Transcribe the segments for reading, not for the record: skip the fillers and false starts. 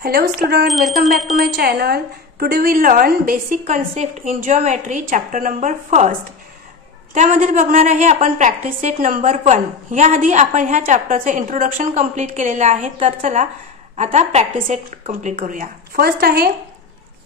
Hello student, welcome back to my channel. Today we learn basic concept in geometry chapter number 1. त्यामध्ये बघणार आहे आपण practice set number 1. या आधी आपण ह्या चॅप्टरचे इंट्रोडक्शन कंप्लीट केलेले आहे. तर चला आता प्रॅक्टिस सेट कंप्लीट करूया. फर्स्ट आहे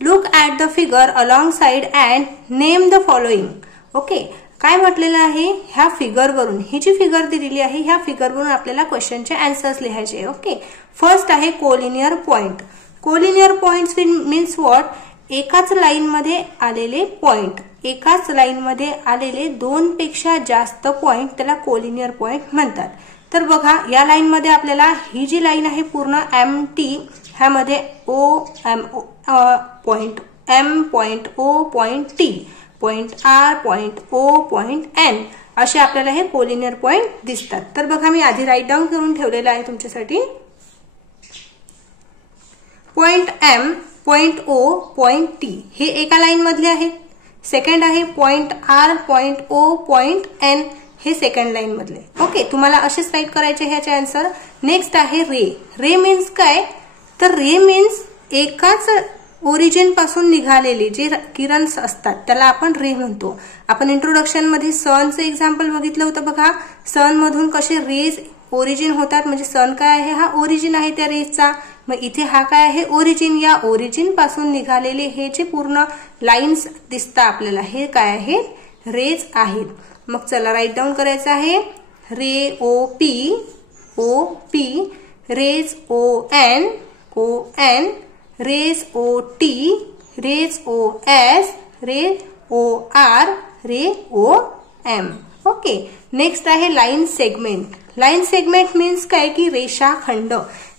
look at the figure along side and name the following. Okay, काय म्हटलेलं आहे ह्या फिगरवरून, ही जी फिगर दिलेली आहे ह्या फिगरवरून आपल्याला क्वेश्चनचे आन्सर्स लिहायचे. ओके, फर्स्ट आहे collinear point. Collinear points means what? एकाच लाईन मध्ये आलेले पॉइंट, एकाच लाईन मध्ये आलेले दोनपेक्षा जास्त पॉइंट त्याला कोलिनियर पॉइंट म्हणतात. तर बघा या लाईन मध्ये आपल्याला ही जी लाईन आहे पूर्ण एम टी, ह्यामध्ये O M point M point O point T point R point O point N असे आपल्याला हे कोलिनियर पॉइंट दिसतात. तर बघा मी आधी राईट डाऊन करून ठेवलेलं आहे तुमच्यासाठी. Point M point O point T हे एका लाईन मधले आहेत. सेकंड आहे point R point O point N हे सेकंड लाईन मधले. ओके, तुम्हाला असेच राईट करायचे ह्याचे आन्सर. नेक्स्ट आहे रे. रे मीन्स काय? तर रे मीन्स एकाच ओरिजिन पासून निघालेले जे किरणस असतात त्याला आपण रे म्हणतो. आपण इंट्रोडक्शन मध्ये सनचं एक्झाम्पल बघितलं होतं. बघा सन मधून कसे रेज ओरिजिन होतात, म्हणजे सन काय आहे? हा ओरिजिन आहे त्या रेजचा. मग इथे हा काय आहे? ओरिजिन. या ओरिजिन पासून निघालेले हे जे पूर्ण लाईन्स दिसतात आपल्याला हे काय आहेत? रेज आहेत. मग चला राईट डाऊन करायचं आहे. Ray O P rays O N rays O T rays O S ray O R ray O M. Okay, next आहे line segment. Line segment means काय की रेषाखंड.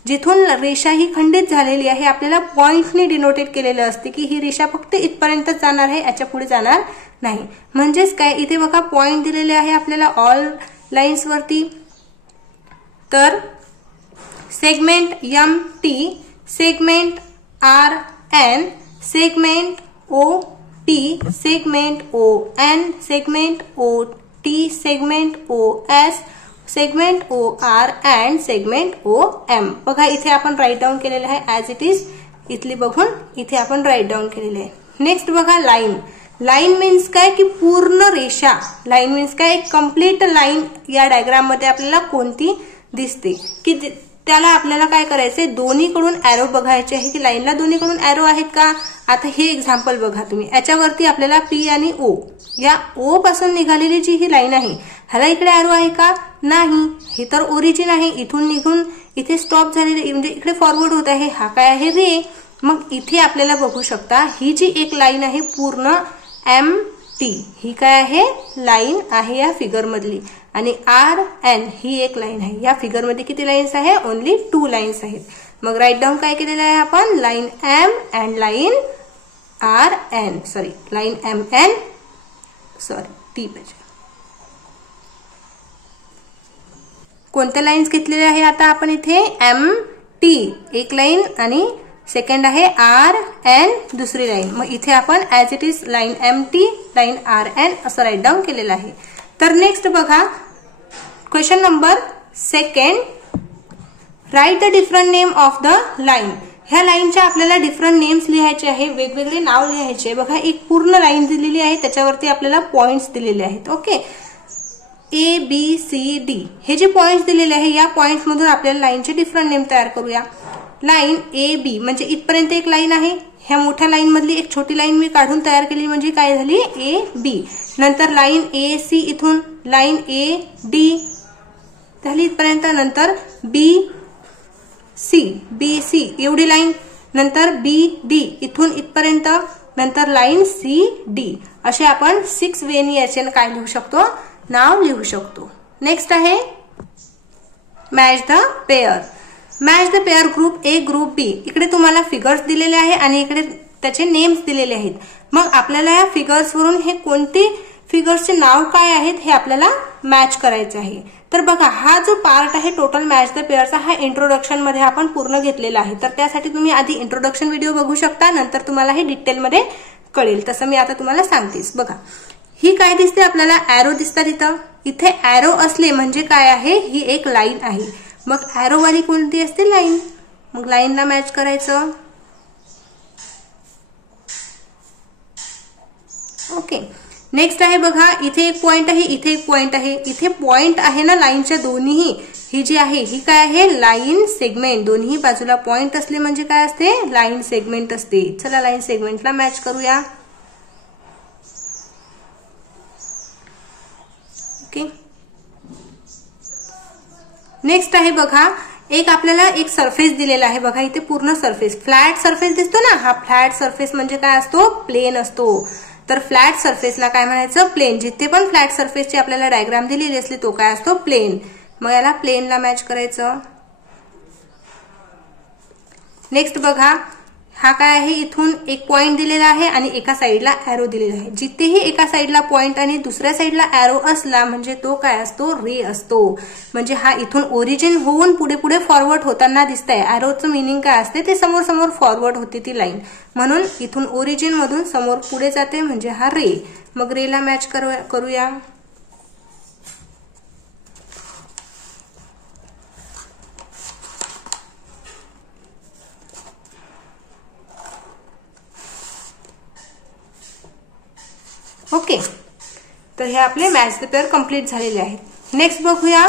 जिथून रेषा ही खंडित झालेली आहे आपल्याला पॉइंटने डिनोटेड केलेलं असते की ही रेषा फक्त इथपर्यंतच जाणार आहे, याच्या पुढे जाणार नाही. म्हणजेच काय, इथे बघा पॉइंट दिलेले आहे आपल्याला ऑल लाईन्स वरती. तर segment M T, segment R N, segment O T, segment O N, segment O T, segment O S, segment O R and segment O M. बघा इथे आपण राईट डाऊन केलेलं आहे ऍज इट इज. इथली बघून इथे आपण राईट डाऊन केलेले आहे. नेक्स्ट बघा लाईन. लाईन मीन्स काय की पूर्ण रेषा. लाईन मीन्स काय? एक कम्प्लीट लाईन या डायग्राम मध्ये आपल्याला कोणती दिसते की त्याला आपल्याला काय करायचंय? दोन्हीकडून एरो बघायचे आहे की लाईनला दोन्हीकडून एरो आहेत का. आता हे एक्झाम्पल बघा तुम्ही. याच्यावरती आपल्याला पी आणि ओ, या ओ पासून निघालेली जी ही लाईन आहे ह्याला इकडे एरो आहे का? नाही. हे तर ओरिजिन आहे. इथून निघून इथे स्टॉप झालेले म्हणजे इकडे फॉरवर्ड होत आहे. हा काय आहे? रे. मग इथे आपल्याला बघू शकता ही जी एक लाईन आहे पूर्ण एम टी ही काय आहे? लाईन आहे या फिगर मधली. आणि आर एन ही एक लाईन आहे. या फिगर मध्ये किती लाईन्स आहे? ओनली 2 लाईन्स आहेत. मग राईट डाऊन काय केलेलं आहे आपण? Line M and line R N, sorry line M N, sorry T पाहिजे. कोणत्या लाईन्स घेतलेल्या आहे आता आपण इथे? एम टी एक लाईन आणि सेकंड आहे आर एन दुसरी लाईन. मग इथे आपण as it is line M T line R N असं राईट डाऊन केलेलं आहे. तर नेक्स्ट बघा question number 2. Right the different name of the line. ह्या लाईनच्या आपल्याला डिफरंट नेम्स लिहायचे आहे, वेगवेगळे नाव लिहायचे. बघा एक पूर्ण लाईन दिलेली आहे त्याच्यावरती आपल्याला पॉइंट्स दिलेले आहेत. Okay, A B C D हे जे पॉइंट्स दिलेले आहे या पॉइंट्स मधून आपल्याला लाईनचे डिफरंट नेम तयार करूया. लाईन ए बी म्हणजे इथपर्यंत एक लाईन आहे. ह्या मोठ्या लाईन मधली एक छोटी लाईन मी काढून तयार केली म्हणजे काय झाली? A B. नंतर लाईन ए सी, इथून लाईन ए डी झाली इथपर्यंत. नंतर बी सी एवढी लाईन. नंतर बी डी इथून इथपर्यंत. नंतर लाईन सी डी. असे आपण 6 वेनी याचे काय लिहू शकतो? नाव लिहू शकतो. नेक्स्ट आहे match the pair. Match the pair group A group B. इकडे तुम्हाला फिगर्स दिलेले आहे आणि इकडे त्याचे नेम्स दिलेले आहेत. मग आपल्याला या फिगर्स वरून हे कोणती फिगर्सचे नाव काय आहेत हे आपल्याला मॅच करायचे आहे. तर बघा हा जो पार्ट आहे टोटल मॅच द पेअरचा हा इंट्रोडक्शन मध्ये आपण पूर्ण घेतलेला आहे. तर त्यासाठी तुम्ही आधी इंट्रोडक्शन व्हिडिओ बघू शकता, नंतर तुम्हाला हे डिटेलमध्ये कळेल. तसं मी आता तुम्हाला सांगतेस. बघा ही काय दिसते आपल्याला? एरो दिसतात इथं. इथे एरो असले म्हणजे काय आहे? ही एक लाईन आहे. मग एरो वाली कोणती असते? लाईन. मग लाईनला मॅच करायचं. ओके, नेक्स्ट आहे बघा, इथे एक पॉइंट आहे, इथे एक पॉइंट आहे. इथे पॉइंट आहे ना लाईनच्या दोन्ही, ही जी आहे ही काय आहे, लाईन सेगमेंट. दोन्ही बाजूला पॉइंट असले म्हणजे काय असते, लाईन सेगमेंट असते. चला लाईन सेगमेंटला मॅच करूया. ओके, नेक्स्ट आहे बघा, एक आपल्याला एक सरफेस दिलेला आहे बघा. इथे पूर्ण सरफेस, फ्लॅट सरफेस दिसतो ना, हा फ्लॅट सरफेस म्हणजे काय असतो, प्लेन असतो. तर फ्लॅट सरफेसला काय म्हणायचं, प्लेन. जिथे पण फ्लॅट सरफेसची आपल्याला डायग्राम दिलेली असली तो काय असतो, प्लेन. मग याला प्लेनला मॅच करायचं. नेक्स्ट बघा, हा काय आहे, इथून एक पॉइंट दिलेला आहे आणि एका साइडला एरो दिलेला आहे. जिथेही एका साइडला पॉइंट आणि दुसऱ्या साइडला एरो असला म्हणजे तो काय असतो, रे असतो. म्हणजे हा इथून ओरिजिन होऊन पुढे पुढे फॉरवर्ड होताना दिसतंय. एरोचं मिनिंग काय असते, ते समोर समोर फॉरवर्ड होते ती लाईन. म्हणून इथून ओरिजिन मधून समोर पुढे जाते म्हणजे हा रे. मग रेला मॅच करूया. ओके, तर हे आपले मॅच द पेअर कंप्लीट झालेले आहेत. नेक्स्ट बघूया.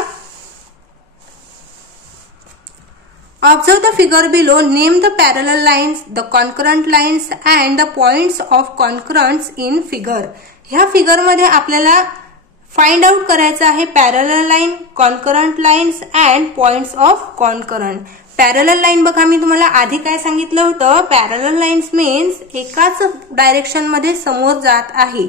Observe the figure below. Name the parallel lines, the concurrent lines and the points of concurrence in figure. ह्या फिगर मध्ये आपल्याला फाइंड आउट करायचं आहे parallel line, concurrent lines and points of concurrent. Parallel line बघा, मी तुम्हाला आधी काय सांगितलं होतं, पॅरलल लाईन्स मीन्स एकाच डायरेक्शन मध्ये समोर जात आहे,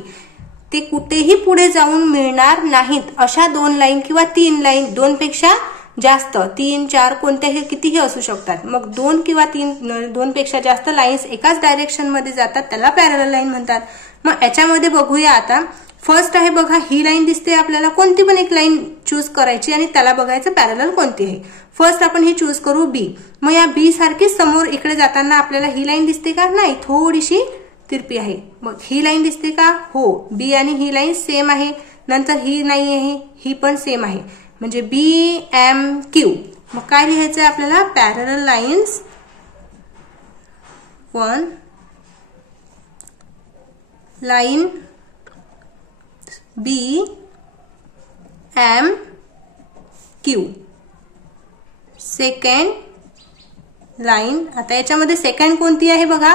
ते कुठेही पुढे जाऊन मिळणार नाहीत. अशा दोन लाईन किंवा तीन लाईन, दोन पेक्षा जास्त, 3, 4 कोणत्याही कितीही असू शकतात. मग 2 किंवा 2 पेक्षा जास्त लाईन्स एकाच डायरेक्शन मध्ये जातात, त्याला पॅरलल लाईन म्हणतात. मग याच्यामध्ये बघूया आता. फर्स्ट आहे बघा, ही लाईन दिसते आपल्याला. कोणती पण एक लाईन चूज करायची आणि त्याला बघायचं पॅरलल कोणती आहे. फर्स्ट आपण हे चूज करू बी. मग या बी सारखी समोर इकडे जाताना आपल्याला ही लाईन दिसते का, नाही, थोडीशी तिरपी आहे. मग ही लाईन दिसते का, हो, बी आणि ही लाईन सेम आहे. नंतर ही नाही आहे, ही पण सेम आहे, म्हणजे बी एम क्यू. मग काय लिहायचं आहे आपल्याला, पॅरलल लाईन्स 1 लाईन बी एम क्यू. सेकंड लाईन, आता याच्यामध्ये सेकंड कोणती आहे बघा,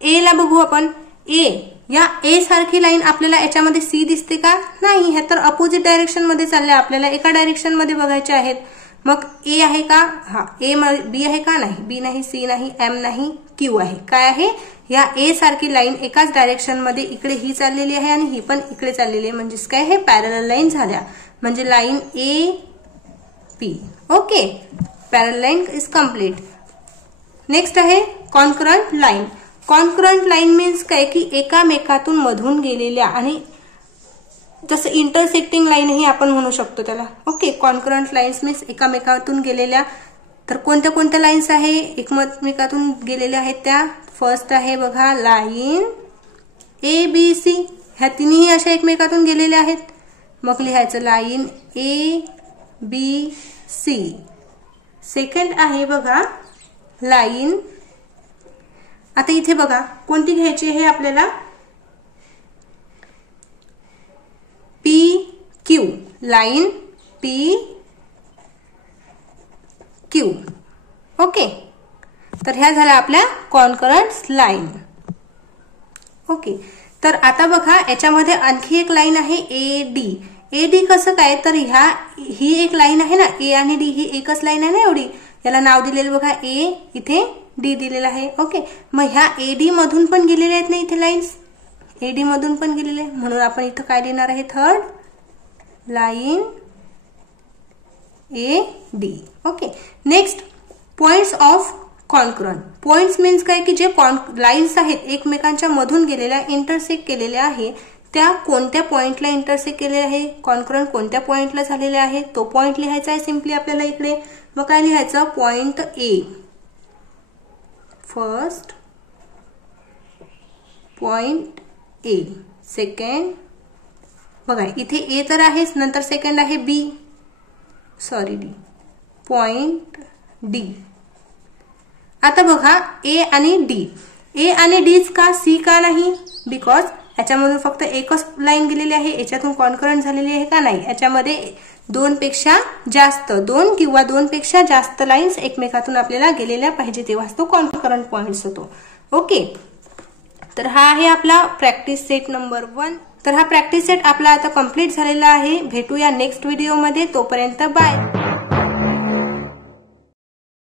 ए ला बघू आपण. ए, या ए सारखी लाईन आपल्याला याच्यामध्ये सी दिसते का, नाही, हे तर अपोजिट डायरेक्शन मध्ये चालले, आपल्याला एका डायरेक्शन मध्ये बघायचे आहेत. मग ए आहे का, हा, ए बी आहे का, नाही, बी नाही, सी नाही, एम नाही, क्यू आहे. काय आहे, या ए सारखी लाईन एकाच डायरेक्शन मध्ये इकडे ही चाललेली आहे आणि ही पण इकडे चाललेली आहे, म्हणजेच काय, हे पॅरलल लाईन झाल्या. म्हणजे line A P. Okay, parallel line is complete. Next आहे concurrent line. Concurrent line means काय की एकामेकातून मधून गेलेल्या, आणि जसं इंटरसेक्टिंग लाईनही आपण म्हणू शकतो त्याला. ओके, कॉन्करंट लाईन्स मीन्स एकामेकातून गेलेल्या. तर कोणत्या कोणत्या लाईन्स आहे एकमेकातून गेलेल्या आहेत त्या. फर्स्ट आहे बघा लाईन ए बी सी, ह्या तिन्ही अशा एकमेकातून गेलेल्या आहेत. मग लिहायचं line A B C. Second आहे बघा लाईन, आता इथे बघा कोणती घ्यायची आहे आपल्याला, P Q. Line P Q. Okay, तर ह्या झाल्या आपल्या कॉन्करंट लाईन. ओके, तर आता बघा याच्यामध्ये आणखी एक लाईन आहे ए डी. ए डी कसं काय, तर ही एक लाईन आहे ना, ए आणि डी ही एकच लाईन आहे ना एवढी, याला नाव दिलेलं बघा ए, इथे डी दिलेला आहे. ओके, मग ह्या ए डी मधून पण गेलेल्या आहेत ना इथे लाईन्स, ए डी मधून पण गेलेले, म्हणून आपण इथं काय लिहिणार आहे, third line A D. Okay, next points of concurrent. Points means काय की जे लाईन्स आहेत एकमेकांच्या मधून गेलेल्या, इंटरसेक्ट केलेल्या आहे, त्या कोणत्या पॉइंटला इंटरसेक्ट केलेल्या आहे, कॉन्करंट कोणत्या पॉइंटला झालेले आहे, तो पॉइंट लिहायचा आहे सिम्पली आपल्याला इकडे. मग काय लिहायचं, point A. First point A, second बघा इथे ए तर आहेच, नंतर सेकंड आहे डी, पॉइंट डी. आता बघा ए आणि डी, ए आणि डीच का, सी का नाही? बिकॉज याच्यामधून फक्त एकच लाईन गेलेली आहे, याच्यातून कॉन्करंट झालेली आहे का नाही? याच्यामध्ये दोन किंवा दोनपेक्षा जास्त लाईन्स एकमेकातून आपल्याला गेलेल्या पाहिजे, तेव्हाच तो कॉन्करंट पॉइंट्स होतो. ओके, तर हा आहे आपला प्रॅक्टिस सेट नंबर 1. तर हा प्रॅक्टिस सेट आपला आता कंप्लीट झालेला आहे. भेटूया नेक्स्ट व्हिडिओमध्ये, तोपर्यंत बाय.